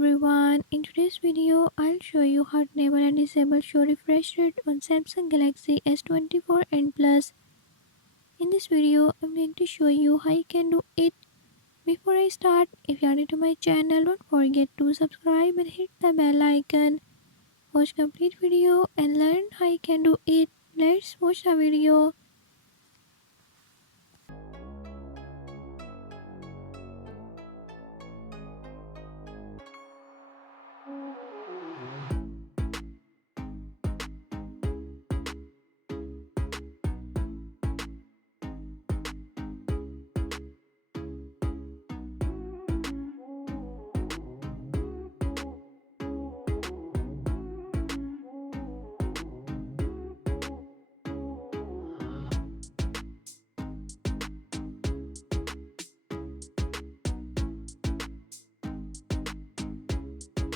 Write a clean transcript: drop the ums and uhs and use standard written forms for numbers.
everyone, in today's video I'll show you how to enable and disable show refresh rate on Samsung Galaxy S24 and Plus. In this video I'm going to show you how you can do it. Before I start, if you are new to my channel, don't forget to subscribe and hit the bell icon. Watch complete video and learn how you can do it. Let's watch the video.